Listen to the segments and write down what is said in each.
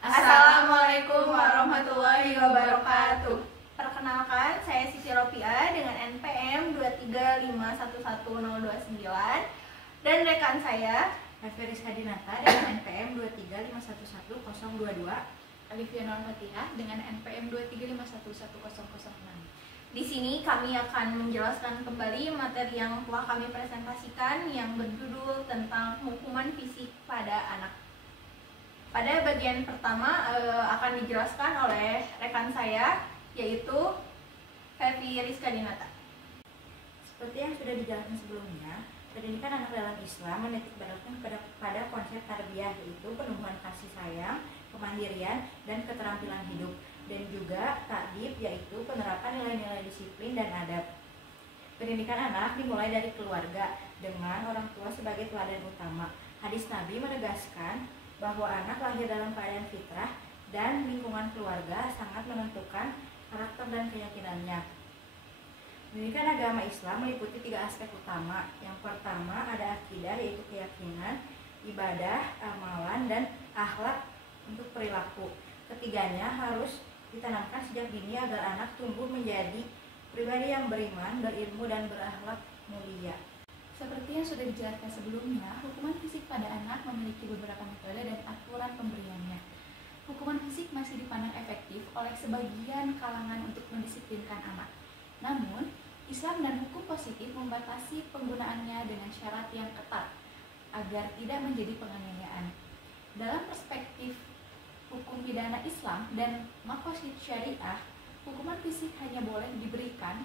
Assalamualaikum warahmatullahi wabarakatuh. Perkenalkan, saya Siti Ropia dengan NPM 235111029 dan rekan saya Evi Rizka Dinata dengan NPM 235111022. Alifia Normatia dengan NPM 235111006. Di sini kami akan menjelaskan kembali materi yang telah kami presentasikan yang berjudul tentang hukuman fisik pada anak. Pada bagian pertama akan dijelaskan oleh rekan saya, yaitu Evi Rizka Dinata. Seperti yang sudah dijelaskan sebelumnya, pendidikan anak dalam Islam menitik beratkan pada konsep tarbiyah, yaitu penumbuhan kasih sayang, kemandirian, dan keterampilan hidup, dan juga ta'dib, yaitu penerapan nilai-nilai disiplin dan adab. Pendidikan anak dimulai dari keluarga dengan orang tua sebagai teladan utama. Hadis Nabi menegaskan bahwa anak lahir dalam keadaan fitrah dan lingkungan keluarga sangat menentukan karakter dan keyakinannya. Pendidikan agama Islam meliputi 3 aspek utama. Yang pertama ada akidah, yaitu keyakinan, ibadah, amalan, dan akhlak untuk perilaku. Ketiganya harus ditanamkan sejak dini agar anak tumbuh menjadi pribadi yang beriman, berilmu, dan berakhlak mulia. Seperti yang sudah dijelaskan sebelumnya, hukuman fisik pada anak memiliki beberapa metode dan aturan pemberiannya. Hukuman fisik masih dipandang efektif oleh sebagian kalangan untuk mendisiplinkan anak. Namun, Islam dan hukum positif membatasi penggunaannya dengan syarat yang ketat agar tidak menjadi penganiayaan. Dalam perspektif hukum pidana Islam dan maqasid syariah, hukuman fisik hanya boleh diberikan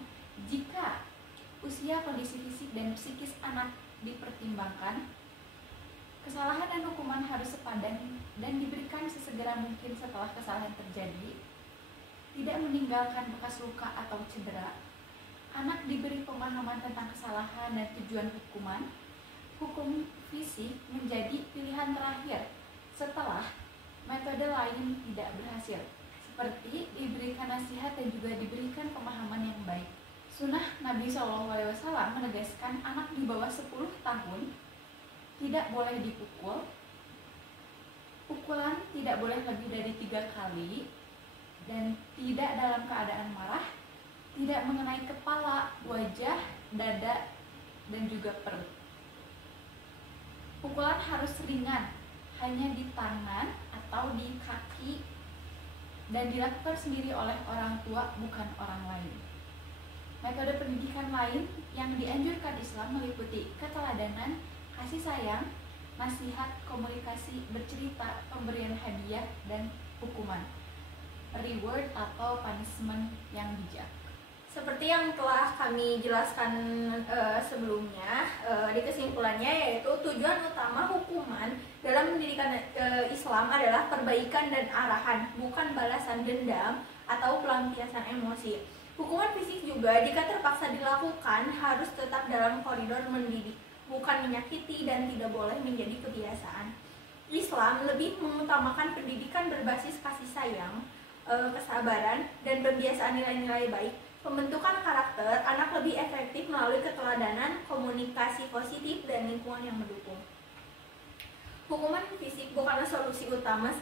jika usia, kondisi fisik, dan psikis anak dipertimbangkan. Kesalahan dan hukuman harus sepadan dan diberikan sesegera mungkin setelah kesalahan terjadi, tidak meninggalkan bekas luka atau cedera. Anak diberi pemahaman tentang kesalahan dan tujuan hukuman. Hukum fisik menjadi pilihan terakhir setelah metode lain tidak berhasil, seperti diberikan nasihat dan juga diberikan pemahaman yang baik. Sunnah Nabi SAW menegaskan anak di bawah 10 tahun tidak boleh dipukul. Pukulan tidak boleh lebih dari 3 kali dan tidak dalam keadaan marah, tidak mengenai kepala, wajah, dada, dan juga perut. Pukulan harus ringan, hanya di tangan atau di kaki, dan dilakukan sendiri oleh orang tua, bukan orang lain. Metode pendidikan lain yang dianjurkan Islam meliputi keteladanan, kasih sayang, nasihat, komunikasi, bercerita, pemberian hadiah, dan hukuman, reward atau punishment yang bijak. Seperti yang telah kami jelaskan sebelumnya, di kesimpulannya yaitu tujuan utama hukuman dalam pendidikan Islam adalah perbaikan dan arahan, bukan balasan dendam atau pelampiasan emosi. Hukuman fisik juga jika terpaksa dilakukan harus tetap dalam koridor mendidik, bukan menyakiti dan tidak boleh menjadi kebiasaan. Islam lebih mengutamakan pendidikan berbasis kasih sayang, kesabaran, dan pembiasaan nilai-nilai baik. Pembentukan karakter anak lebih efektif melalui keteladanan, komunikasi positif, dan lingkungan yang mendukung. Hukuman fisik bukanlah solusi utama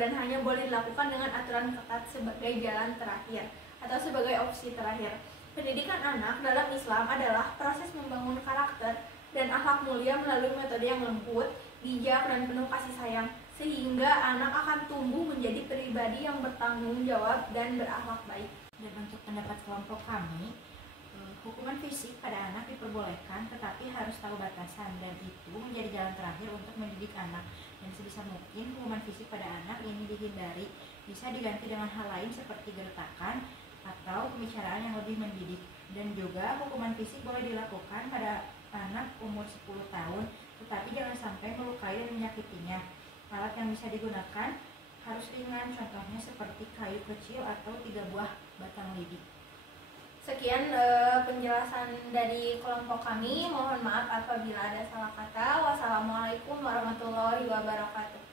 dan hanya boleh dilakukan dengan aturan ketat sebagai jalan terakhir atau sebagai opsi terakhir. Pendidikan anak dalam Islam adalah proses membangun karakter dan akhlak mulia melalui metode yang lembut, bijak, dan penuh kasih sayang, sehingga anak akan tumbuh menjadi pribadi yang bertanggung jawab dan berakhlak baik. Dan untuk pendapat kelompok kami, hukuman fisik pada anak diperbolehkan, tetapi harus tahu batasan, dan itu menjadi jalan terakhir untuk mendidik anak. Dan sebisa mungkin hukuman fisik pada anak ini dihindari, bisa diganti dengan hal lain seperti gertakan atau pembicaraan yang lebih mendidik. Dan juga hukuman fisik boleh dilakukan pada anak umur 10 tahun, tetapi jangan sampai melukai dan menyakitinya. Alat yang bisa digunakan harus ringan, contohnya seperti kayu kecil atau 3 buah batang lidi. Sekian penjelasan dari kelompok kami. Mohon maaf apabila ada salah kata. Wassalamualaikum warahmatullahi wabarakatuh.